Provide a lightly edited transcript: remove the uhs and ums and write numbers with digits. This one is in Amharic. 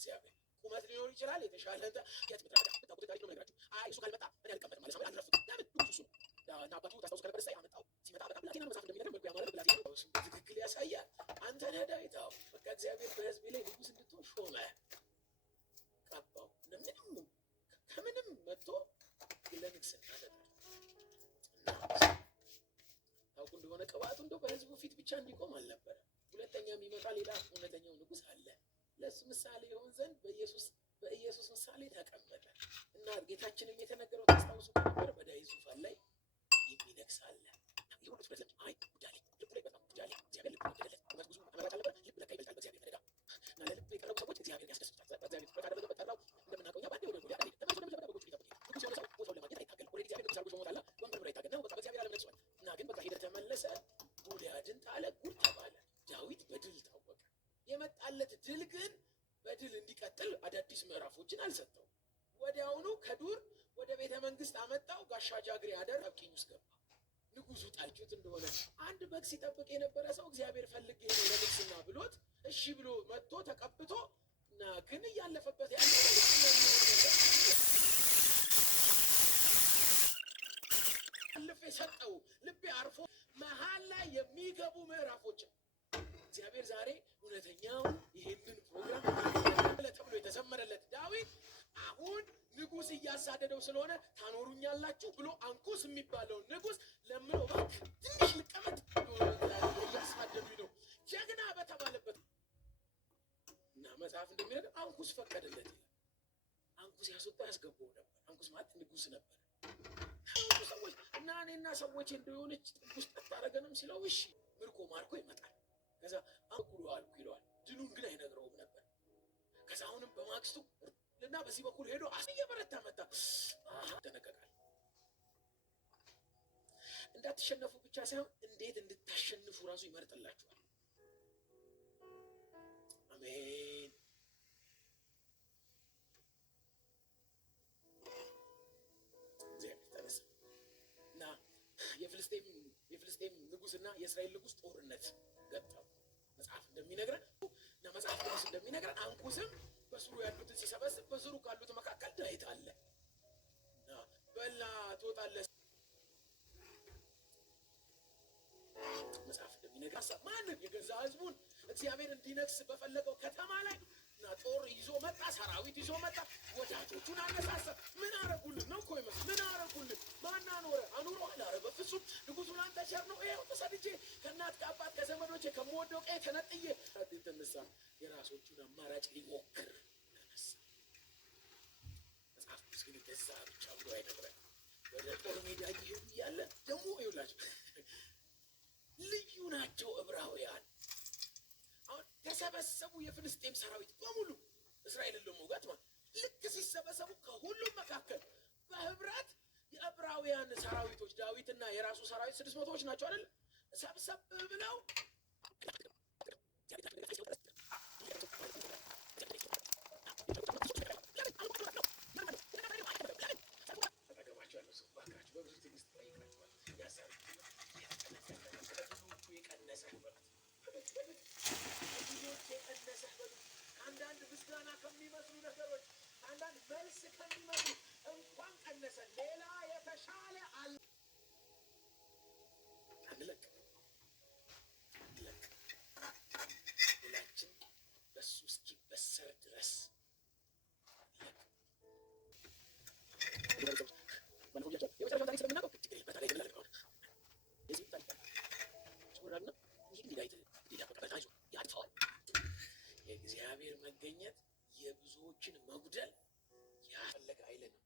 እግዚአብሔር ቁመት ሊኖር ይችላል የተሻለ የት ምትራዳ ብታውቁት ታሪክ ነው ነገራችሁ። አይ እሱ ካልመጣ እኔ አልቀመጥም ማለት ሳሙኤል አልረፍም። ለምን ንጉስ እሱ ነው እና አባቱ ታስታውሱ ከነበረ ሳይ አመጣው ሲመጣ በጣም ብላቴና መጽሐፍ እንደሚነግር መልኩ ያማረ ብላቴና ነው። እሱ ትክክል ያሳያል። አንተ ነህ ዳዊት። በቃ እግዚአብሔር በህዝብ ላይ ንጉስ እንድትሆን ሾመ፣ ቀባው። ከምንም መጥቶ ለንግስና ታውቁ እንደሆነ ቅባቱ እንደው በህዝቡ ፊት ብቻ እንዲቆም አልነበረ። ሁለተኛ የሚመጣ ሌላ እውነተኛው ንጉስ አለ። ለሱ ምሳሌ ይሆን ዘንድ በኢየሱስ ምሳሌ ተቀመጠ እና ጌታችንም የተነገረው ታስታውሱ ነበር። በዳዊት ዙፋን ላይ የሚነግስ አለ። ይሁን ስለዚህ አይ ጉዳይ ልብ ላይ በጣም ጉዳይ እግዚአብሔር ልብ ወደለት ቁመት ብዙ አመራጭ አልነበረ። ልብ ለካ ይበልጣል በእግዚአብሔር መረዳ እና ለልብ የቀረቡ ሰዎች እግዚአብሔር ያስደስታል። በእግዚአብሔር ፈቃድ አደረገበት ጠራው። እንደምናውቀው እኛ ባንዴ ወደ ጉዳይ አይደለም። ለምን በጎች ይጠብቁ ንጉስ የሆነ ሰው ቦታውን ለማግኘት አይታገል። ወደ እግዚአብሔር ንጉስ አድርጎ ሾሞታል። ወንበር ላይ አይታገል ነው። በቃ በእግዚአብሔር ዓለም ነግሷል እና ግን በቃ ሄደ ተመለሰ። ጎልያድን ጣለ። ጉድ ተባለ። ዳዊት በድል ታወቀ። የመጣለት ድል ግን በድል እንዲቀጥል አዳዲስ ምዕራፎችን አልሰጠው። ወዲያውኑ ከዱር ወደ ቤተ መንግስት አመጣው። ጋሻ ጃግሬ አደር አብቂኝ ውስጥ ገባ። ንጉሱ ጣልቹት እንደሆነ አንድ በግ ሲጠብቅ የነበረ ሰው እግዚአብሔር ፈልጌ ነው ለንግስና ብሎት እሺ ብሎ መጥቶ ተቀብቶ እና ግን እያለፈበት ያለው ልፍ የሰጠው ልቤ አርፎ መሀል ላይ የሚገቡ ምዕራፎችን እግዚአብሔር ዛሬ እውነተኛው ይሄንን ፕሮግራም ተብሎ የተዘመረለት ዳዊት አሁን ንጉስ እያሳደደው ስለሆነ ታኖሩኛላችሁ ብሎ አንኩስ የሚባለውን ንጉስ ለምኖ እባክህ ትንሽ ልቀመጥ እያሳደዱኝ ነው ጀግና በተባለበት እና መጽሐፍ እንደሚነግር አንኩስ ፈቀደለት ይላል። አንኩስ ያስወጣ ያስገባው ነበር። አንኩስ ማለት ንጉስ ነበር። ሰዎች እና እኔና ሰዎች እንደሆነች ጥጉስ አታረገንም ሲለው እሺ ምርኮ ማርኮ ይመጣል። ከዛ አንኩሉ አልኩ ይለዋል። ድሉን ግን አይነግረውም ነበር። ከዛ አሁንም በማግስቱ እና በዚህ በኩል ሄዶ እየበረታ መጣ። ተነቀቃል። እንዳትሸነፉ ብቻ ሳይሆን እንዴት እንድታሸንፉ ራሱ ይመርጥላችኋል። አሜን። እግዚአብሔር ተነሳ እና የፍልስጤም ንጉስና የእስራኤል ንጉስ ጦርነት ገጠሙ። መጽሐፍ እንደሚነግረን እና መጽሐፍ ቅዱስ እንደሚነግረን አንኩስም በስሩ ያሉትን ሲሰበስብ በስሩ ካሉት መካከል ዳዊት አለ እና በላ ትወጣለህ። መጽሐፍ እንደሚነግረን ማንም የገዛ ህዝቡን እግዚአብሔር እንዲነግስ በፈለገው ከተማ ላይ እና ጦር ይዞ መጣ፣ ሰራዊት ይዞ መጣ። ወዳጆቹን አነሳሳ። ምን አረጉልን ነው እኮ ይመስል ምን አረጉልን? ማን አኖረ? አኑሮሃል? ኧረ በፍጹም ንጉሡ ላንተ ቸር ነው። ይኸው ተሰድጄ ከእናት ከአባት ከዘመዶቼ ከምወደው ቀዬ ተነጥዬ የተነሳ የራሶቹን አማራጭ ሊሞክር ተነሳ። መጽሐፍ ቅዱስ ግን ገዛ ብቻ ብሎ አይነግረን። ወደ ጦር ሜዳ እየሄዱ እያለ ደግሞ ይውላቸው ልዩ ናቸው ዕብራውያን። አሁን ተሰበሰቡ የፍልስጤም ሰራዊት በሙሉ እስራኤልን ለመውጋት ማለት ልክ ሲሰበሰቡ ከሁሉም መካከል በህብረት የዕብራውያን ሰራዊቶች ዳዊትና የራሱ ሰራዊት 600ዎች ናቸው አይደል? ሰብሰብ ብለው አንዳንድ ምስጋና ከሚመስሉ ነገሮች አንዳንድ መልስ ከሚመስሉ እንኳን ቀነሰ፣ ሌላ የተሻለ አለ። አንለቅ ሁላችን በሱ እስኪበሰር ድረስ የእግዚአብሔር መገኘት የብዙዎችን መጉደል ያፈለገ አይለንም።